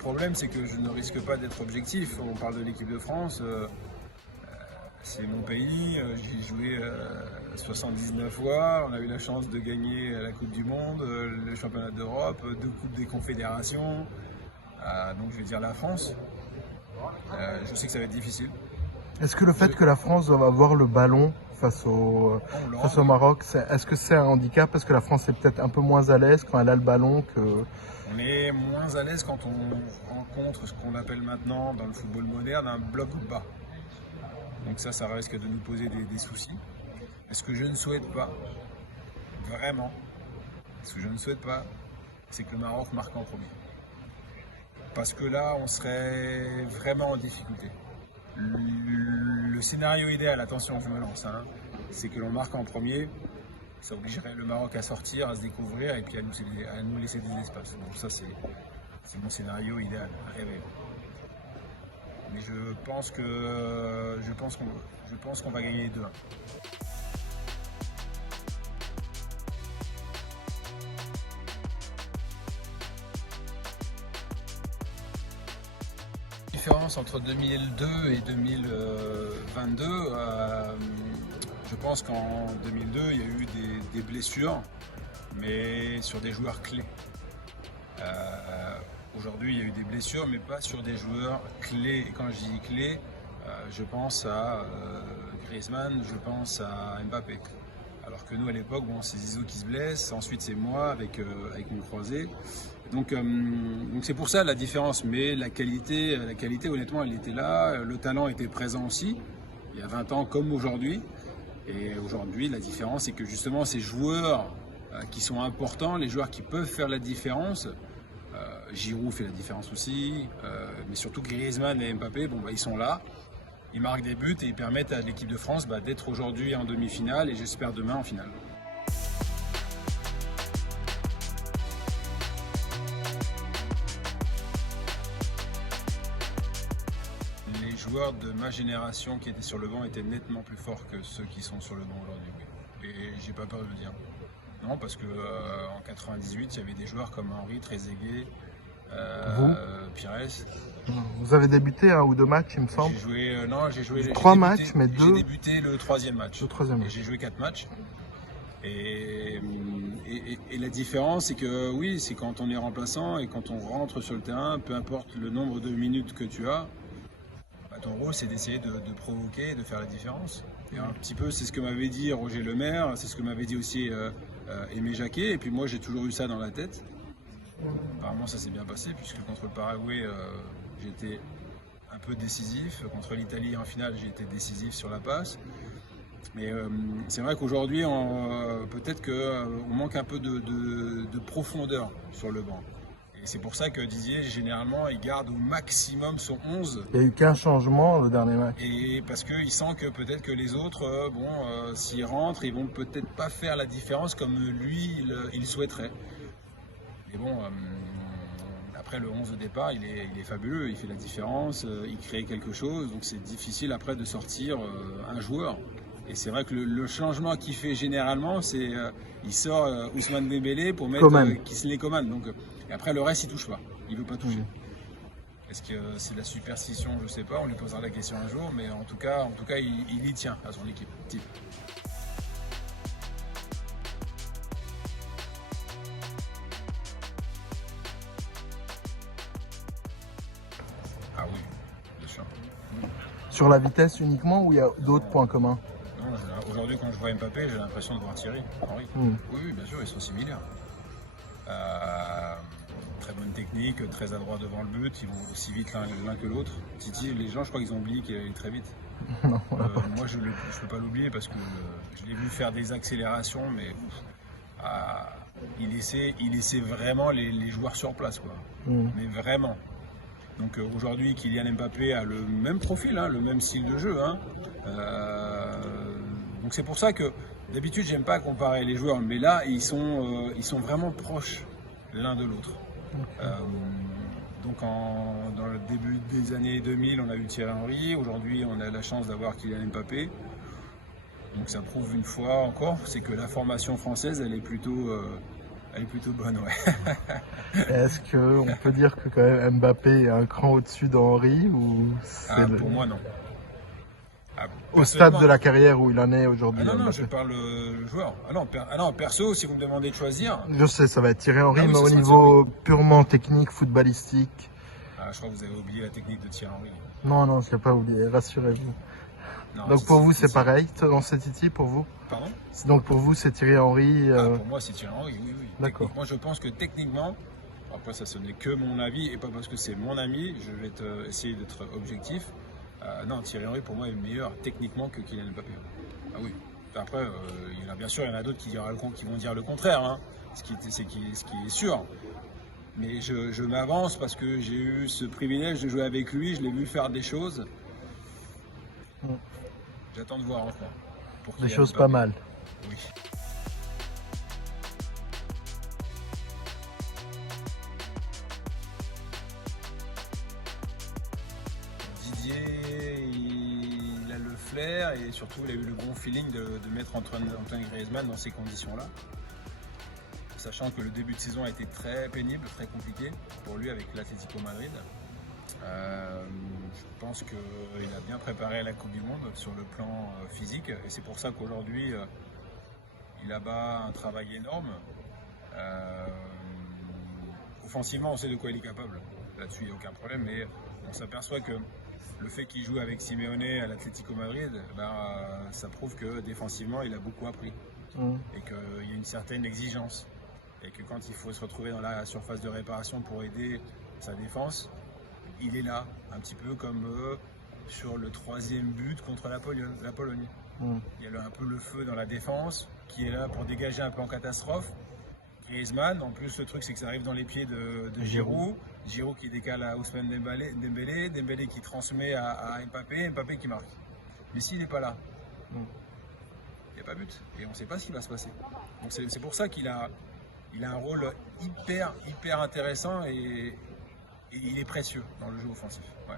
problème, c'est que je ne risque pas d'être objectif. On parle de l'équipe de France, c'est mon pays, j'y ai joué 79 fois, on a eu la chance de gagner la Coupe du Monde, le Championnat d'Europe, 2 Coupes des Confédérations, donc je vais dire la France. Je sais que ça va être difficile. Est-ce que le fait que la France doive avoir le ballon face au Maroc, est-ce que c'est un handicap? Parce que la France est peut-être un peu moins à l'aise quand elle a le ballon que... On est moins à l'aise quand on rencontre ce qu'on appelle maintenant dans le football moderne un bloc bas. Donc ça risque de nous poser des soucis. Mais ce que je ne souhaite pas, vraiment, ce que je ne souhaite pas, c'est que le Maroc marque en premier. Parce que là, on serait vraiment en difficulté. Le scénario idéal, attention, je me lance, hein, c'est que l'on marque en premier. Ça obligerait le Maroc à sortir, à se découvrir et puis à nous laisser des espaces. Donc ça, c'est mon scénario idéal, rêvé. Mais je pense qu'on va gagner 2-1. La différence entre 2002 et 2022, je pense qu'en 2002, il y a eu des blessures, mais sur des joueurs clés. Aujourd'hui, il y a eu des blessures, mais pas sur des joueurs clés. Et quand je dis clés, je pense à Griezmann, je pense à Mbappé. Alors que nous, à l'époque, bon, c'est Zizou qui se blesse, ensuite c'est moi avec mon croisé. Donc c'est pour ça la différence. Mais la qualité, honnêtement, elle était là. Le talent était présent aussi, il y a 20 ans comme aujourd'hui. Et aujourd'hui, la différence, c'est que justement, ces joueurs qui sont importants, les joueurs qui peuvent faire la différence, Giroud fait la différence aussi, mais surtout Griezmann et Mbappé, ils sont là, ils marquent des buts et ils permettent à l'équipe de France d'être aujourd'hui en demi-finale et j'espère demain en finale. Les joueurs de ma génération qui étaient sur le banc étaient nettement plus forts que ceux qui sont sur le banc aujourd'hui. Et j'ai pas peur de le dire. Non, parce que en 98, il y avait des joueurs comme Henry, Trezeguet, Pires. Vous avez débuté un ou 2 matchs, il me semble. J'ai joué 3 matchs, mais 2. J'ai débuté le 3e match. J'ai joué 4 matchs. Et la différence, c'est que oui, c'est quand on est remplaçant et quand on rentre sur le terrain, peu importe le nombre de minutes que tu as, ton rôle, c'est d'essayer de provoquer et de faire la différence. Et un petit peu, c'est ce que m'avait dit Roger Lemaire, c'est ce que m'avait dit aussi Aimé Jacquet. Et puis moi, j'ai toujours eu ça dans la tête. Apparemment, ça s'est bien passé, puisque contre le Paraguay, j'ai été un peu décisif. Contre l'Italie, en finale, j'ai été décisif sur la passe. Mais c'est vrai qu'aujourd'hui, peut-être qu'on manque un peu de profondeur sur le banc. Et c'est pour ça que Didier, généralement, il garde au maximum son 11. Il n'y a eu qu'un changement le dernier match. Et parce qu'il sent que peut-être que les autres, s'ils rentrent, ils vont peut-être pas faire la différence comme lui, il souhaiterait. Mais bon, après le 11 de départ, il est fabuleux, il fait la différence, il crée quelque chose. Donc c'est difficile après de sortir un joueur. Et c'est vrai que le changement qu'il fait généralement, c'est il sort Ousmane Dembélé pour mettre Kingsley Coman. Donc, et après le reste, il touche pas. Il veut pas toucher. Est-ce que c'est de la superstition? Je sais pas. On lui posera la question un jour, mais en tout cas, il y tient à son équipe. Ah oui, bien sûr. Sur la vitesse uniquement ou il y a d'autres points communs? Aujourd'hui, quand je vois Mbappé, j'ai l'impression de voir Thierry Henry. Oui, bien sûr, ils sont similaires. Très bonne technique, très adroit devant le but, ils vont aussi vite l'un que l'autre. Titi, les gens, je crois qu'ils ont oublié qu'il allait très vite. Non, moi, je ne peux pas l'oublier parce que je l'ai vu faire des accélérations, mais il laissait vraiment les joueurs sur place, quoi. Mais vraiment. Donc aujourd'hui, Kylian Mbappé a le même profil, le même style de jeu. Donc c'est pour ça que d'habitude, j'aime pas comparer les joueurs, mais là, ils sont vraiment proches l'un de l'autre. Donc dans le début des années 2000, on a eu Thierry Henry. Aujourd'hui, on a la chance d'avoir Kylian Mbappé. Donc ça prouve une fois encore, c'est que la formation française, elle est plutôt Elle est plutôt bonne, ouais. Est-ce qu'on peut dire que quand même Mbappé est un cran au-dessus d'Henry ou Pour moi, non. Au stade de la carrière où il en est aujourd'hui? Non, je parle joueur. Non, perso, si vous me demandez de choisir. Je sais, ça va être Thierry Henry, mais ce au sera niveau purement technique, footballistique. Je crois que vous avez oublié la technique de Thierry Henry. Non, je n'ai pas oublié, rassurez-vous. Donc pour vous, c'est pareil, dans cette Titi, pour vous? Pardon? Donc pour vous, c'est Thierry Henry Pour moi, c'est Thierry Henry, oui. D'accord. Moi, je pense que techniquement, après ça, ce n'est que mon avis, et pas parce que c'est mon ami, je vais essayer d'être objectif. Non, Thierry Henry, pour moi, est meilleur techniquement que Kylian Mbappé. Ah oui. Après, bien sûr, il y en a d'autres qui vont dire le contraire, hein, ce qui est sûr. Mais je m'avance parce que j'ai eu ce privilège de jouer avec lui, je l'ai vu faire des choses. J'attends de voir encore. Des choses pas mal. Oui. Didier, il a le flair et surtout il a eu le bon feeling de mettre Antoine Griezmann dans ces conditions-là. Sachant que le début de saison a été très pénible, très compliqué pour lui avec l'Atlético Madrid. Je pense qu'il a bien préparé la Coupe du Monde sur le plan physique et c'est pour ça qu'aujourd'hui il abat un travail énorme. Offensivement, on sait de quoi il est capable. Là-dessus, il n'y a aucun problème, mais on s'aperçoit que le fait qu'il joue avec Simeone à l'Atlético Madrid, ça prouve que défensivement, il a beaucoup appris et qu'il y a une certaine exigence. Et que quand il faut se retrouver dans la surface de réparation pour aider sa défense, il est là, un petit peu comme sur le 3e but contre la Pologne. Il y a un peu le feu dans la défense, qui est là pour dégager un peu en catastrophe. Griezmann, en plus le truc c'est que ça arrive dans les pieds de Giroud. Giroud qui décale à Ousmane Dembélé qui transmet à Mbappé qui marque. Mais s'il n'est pas là, il n'y a pas but. Et on ne sait pas ce qui va se passer. Donc c'est pour ça qu'il a un rôle hyper intéressant et il est précieux dans le jeu offensif. Ouais.